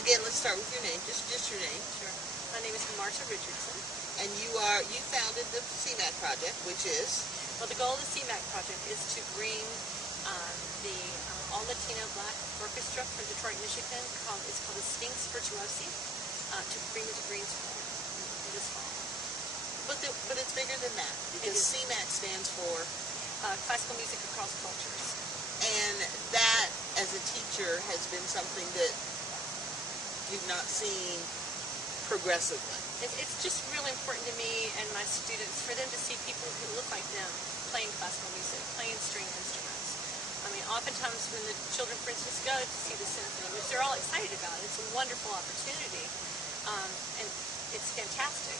again, let's start with your name, just your name. Sure. My name is Marta Richardson. And you founded the CMAC Project, which is? Well, the goal of the CMAC Project is to bring the all-Latino Black Orchestra from Detroit, Michigan. It's called the Sphinx Virtuosi, to bring it to Greensboro in this fall. But it's bigger than that, because CMAC stands for? Classical Music Across Cultures. And that, as a teacher, has been something that you've not seen progressively. It's just really important to me and my students for them to see people who look like them playing classical music, playing string instruments. I mean, oftentimes when the children, for instance, go to see the symphony, which they're all excited about, it's a wonderful opportunity, and it's fantastic.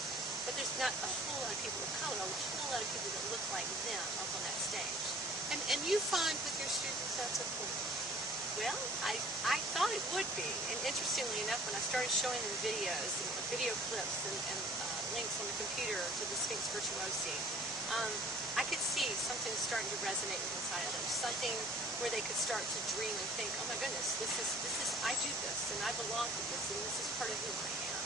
But there's not a whole lot of people of color, a whole lot of people that look like them up on that stage. And you find with your students that's important? Well, I thought it would be, and interestingly enough, when I started showing them videos, and video clips, and links on the computer to the Sphinx Virtuosi, I could see something starting to resonate inside of them, something where they could start to dream and think, oh my goodness, this is I do this, and I belong to this, and this is part of who I am.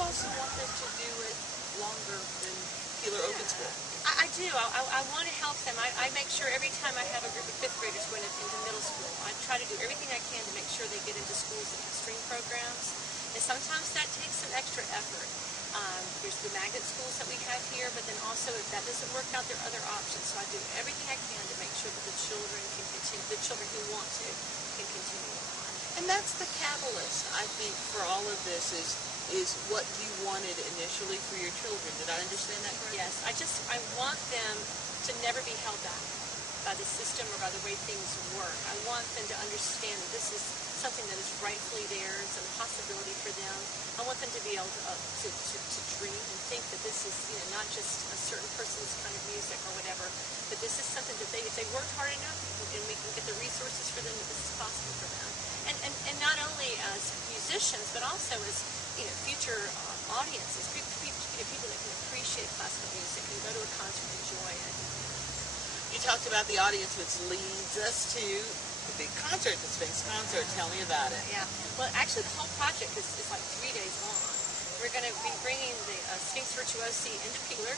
Also want them to do it longer than Keeler Open School. I do. I want to help them. I make sure every time I have a group of 5th graders going into middle school, I try to do everything I can to make sure they get into schools that have string programs. And sometimes that takes some extra effort. There's the magnet schools that we have here, but then also if that doesn't work out, there are other options. So I do everything I can to make sure that the children can continue, the children who want to can continue on. And that's the catalyst, I think, for all of this is what you wanted initially for your children. Did I understand that correctly? Yes. I want them to never be held back by the system or by the way things work. I want them to understand that this is something that is rightfully theirs and a possibility for them. I want them to be able to dream and think that this is, not just a certain person's kind of music or whatever, but this is something that if they work hard enough and we can get the resources for them, that this is possible for them. And not only as musicians, but also as future audiences, people that can appreciate classical music and go to a concert and enjoy it. You talked about the audience, which leads us to the big concert, the Sphinx concert. Tell me about it. Yeah. Well, actually, the whole project is like 3 days long. We're going to be bringing the Sphinx Virtuosi into Keeler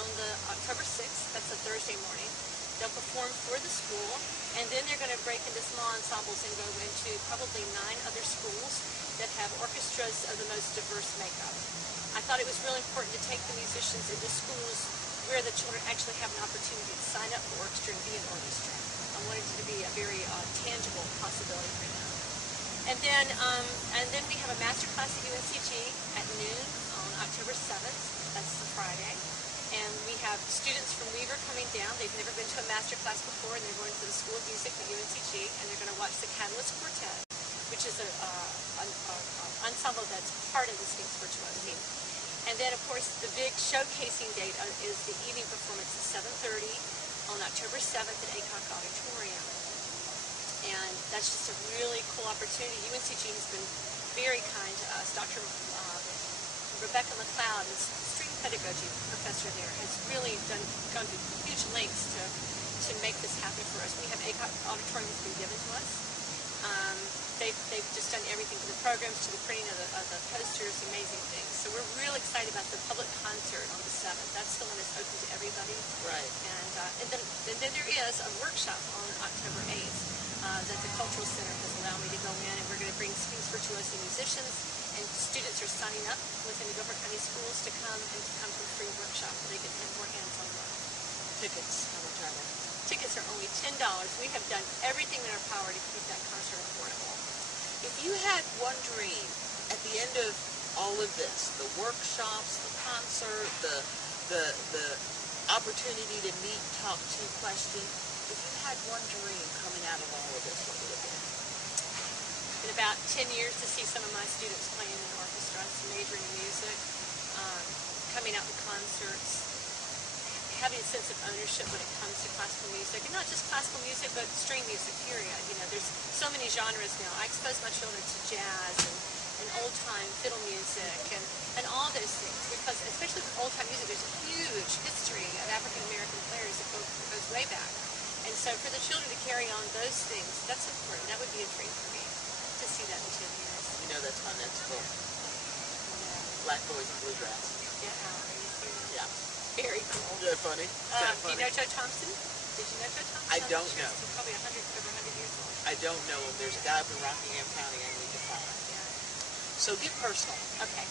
on the October 6th. That's a Thursday morning. They'll perform for the school, and then they're going to break into small ensembles and go into probably 9 other schools that have orchestras of the most diverse makeup. I thought it was really important to take the musicians into schools where the children actually have an opportunity to sign up for orchestra and be an orchestra. I wanted it to be a very tangible possibility for them. And then we have a master class at UNCG at noon on October 7th. That's the Friday. And we have students from Weaver coming down. They've never been to a master class before, and they're going to the School of Music at UNCG, and they're going to watch the Catalyst Quartet, which is an ensemble that's part of the Sphinx Virtuosi. And then, of course, the big showcasing date is the evening performance at 7:30 on October 7th at ACOC Auditorium. And that's just a really cool opportunity. UNCG has been very kind to us. Dr. Rebecca McLeod is string pedagogy professor there, has really gone to huge lengths to make this happen for us. We have ACOC Auditorium that's been given to us. They've just done everything from the programs to the printing of the posters, amazing things. So we're real excited about the public concert on the 7th. That's the one that's open to everybody. Right. And then there is a workshop on October 8th that the Cultural Center has allowed me to go in, and we're going to bring Sphinx Virtuosi musicians, and students are signing up within the Gulfport County Schools to come to a free workshop where they can have more hands-on work. Tickets, how much are they? Tickets are only $10. We have done everything in our power to keep that concert affordable. If you had one dream at the end of all of this, the workshops, the concert, the opportunity to meet, talk to, question, if you had one dream coming out of all of this, what would it be? In about 10 years to see some of my students playing in orchestras, majoring in music, coming out to concerts, having a sense of ownership when it comes to classical music, and not just classical music, but string music, period. You know, there's so many genres now. I expose my children to jazz and old-time fiddle music and all those things, because especially with old-time music, there's a huge history of African-American players that goes way back. And so for the children to carry on those things, that's important. That would be a dream for me, to see that in 10 years. You know that's my next book. Yeah. Black Boys in Bluegrass. Yeah, are you serious? Yeah. Very cool. Isn't that funny? Do you know Joe Thompson? Did you know Joe Thompson? I don't know. He's probably over 100 years old. I don't know him. There's a guy up in Rockingham County I need to find. Yeah. So get personal. Okay.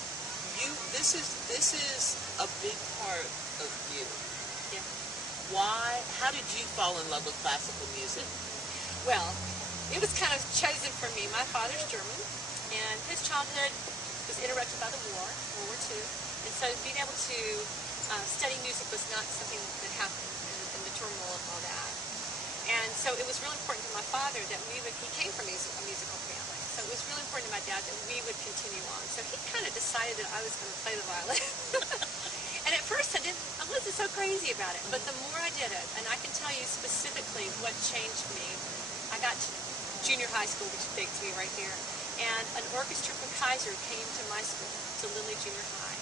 This is a big part of you. Yeah. How did you fall in love with classical music? Well, it was kind of chosen for me. My father's German, and his childhood was interrupted by the war, World War II, and so being able to study music was not something that happened in the turmoil of all that. And so it was really important to my father that he came from a musical family, so it was really important to my dad that we would continue on. So he kind of decided that I was going to play the violin. And at first I wasn't so crazy about it, but the more I did it, and I can tell you specifically what changed me, I got to junior high school, which is big to me right there, and an orchestra from Kaiser came to my school, to Lindley Junior High,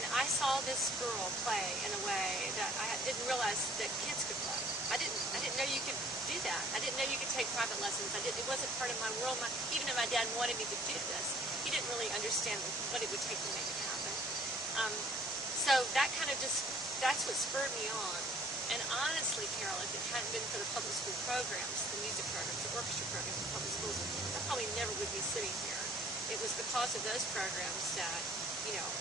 and I saw this girl play in a way that I didn't realize that kids could play. I didn't know you could do that. I didn't know you could take private lessons. It wasn't part of my world. Even though my dad wanted me to do this, he didn't really understand what it would take to make it happen. So that kind of that's what spurred me on. And honestly, Carol, if it hadn't been for the public school programs, the music programs, the orchestra programs in public schools, I probably never would be sitting here. It was because of those programs that,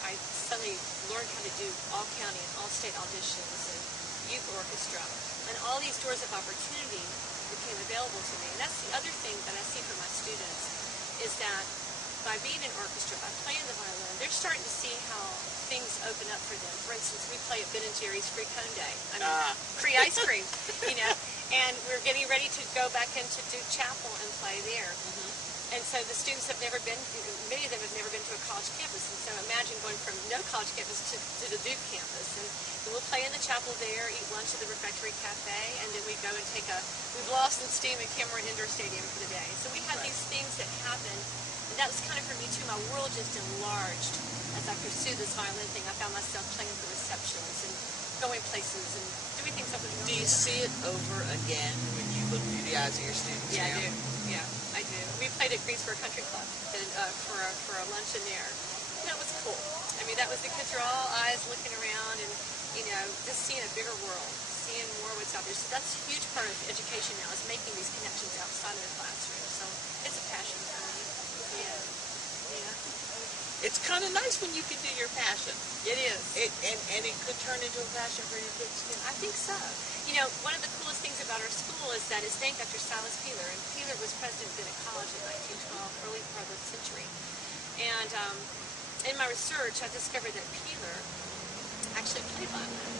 I suddenly learned how to do all-county and all-state auditions and youth orchestra. And all these doors of opportunity became available to me. And that's the other thing that I see from my students, is that by being in orchestra, by playing the violin, they're starting to see how things open up for them. For instance, we play at Ben & Jerry's Free Cone Day. Free ice cream, and we're getting ready to go back into Duke Chapel and play there. Mm-hmm. And so the students have never been, many of them have never been to a college campus. And so imagine going from no college campus to the Duke campus. And we'll play in the chapel there, eat lunch at the Refectory Cafe, and then we go and we blow off some steam at Cameron Indoor Stadium for the day. So we have these things that happen. And that was kind of for me too. My world just enlarged as I pursued this violin thing. I found myself playing for receptions and going places and doing things I wouldn't normally do. Do you see it over again when you look through the eyes of your students? Yeah, now? I do. Yeah, I do. We played at Greensboro Country Club for a luncheon there. And that was cool. I mean, that was the kids are all eyes looking around and just seeing a bigger world, seeing more what's out there. So that's a huge part of education now, is making these connections outside of the classroom. So it's a passion for me. Yeah. It's kind of nice when you can do your passion. It is. And it could turn into a passion for your kids too. I think so. One of the coolest things about our school is that it's named after Silas Peeler, and Peeler was president of Bennett College in 1912, early part of the century. And in my research, I discovered that Peeler actually played violin.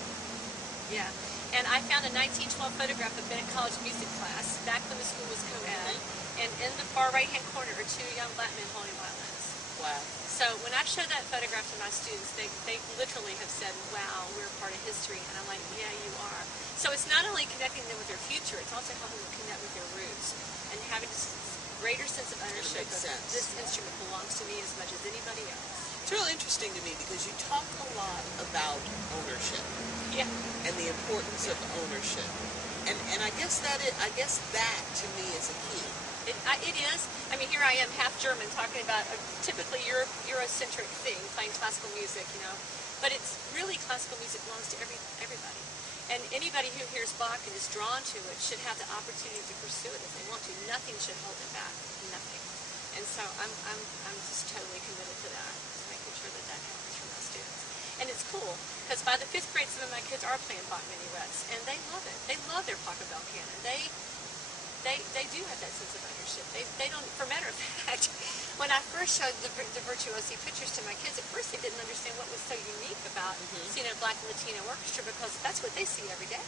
Yeah. And I found a 1912 photograph of Bennett College music class back when the school was co-ed. And in the far right-hand corner are two young black men holding violins. Wow. So when I've showed that photograph to my students, they literally have said, wow, we're part of history. And I'm like, yeah, you are. So it's not only connecting them with their future, it's also helping them connect with their roots and having this greater sense of ownership of this instrument belongs to me as much as anybody else. It's really interesting to me because you talk a lot about ownership. Yeah. And the importance of ownership. And I guess that to me is a key. It is. I mean, here I am, half German, talking about a typically Eurocentric thing, playing classical music, you know. But it's really classical music belongs to everybody. And anybody who hears Bach and is drawn to it should have the opportunity to pursue it if they want to. Nothing should hold them back. Nothing. And so I'm just totally committed to that, to making sure that happens for my students. And it's cool, because by the 5th grade, some of my kids are playing Bach minuets, and they love it. They love their Pachelbel canon. They do have that sense of ownership. They don't, for matter of fact, when I first showed the virtuosi pictures to my kids, at first they didn't understand what was so unique about seeing a Black and Latino orchestra, because that's what they see every day.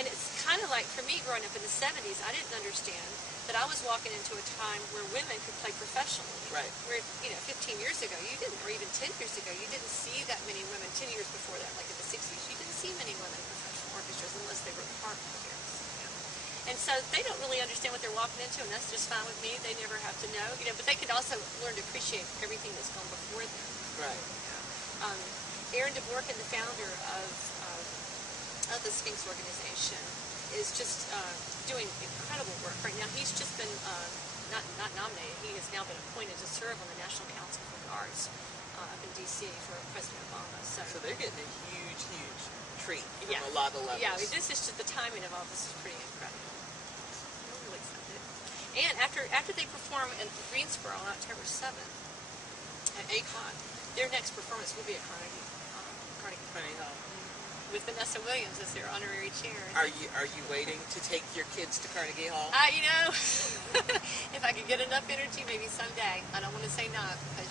And it's kind of like, for me, growing up in the 70s, I didn't understand that I was walking into a time where women could play professionally. Right. Where, 15 years ago, you didn't, or even 10 years ago, you didn't see that many women. 10 years before that, like in the 60s, you didn't see many women in professional orchestras unless they were part players. And so they don't really understand what they're walking into, and that's just fine with me. They never have to know, but they could also learn to appreciate everything that's gone before them. Right. Aaron DeBorkin, the founder of the Sphinx organization, is just doing incredible work right now. He's just been not nominated. He has now been appointed to serve on the National Council for the Arts up in D.C. for President Obama. So they're getting a huge treat from a lot of levels. Yeah, this is just the timing of all this is pretty incredible. I'm really excited. And after they perform in Greensboro on October 7th at ACON, their next performance will be at Carnegie Hall. With Vanessa Williams as their honorary chair. Are you waiting to take your kids to Carnegie Hall? If I could get enough energy, maybe someday. I don't want to say not, because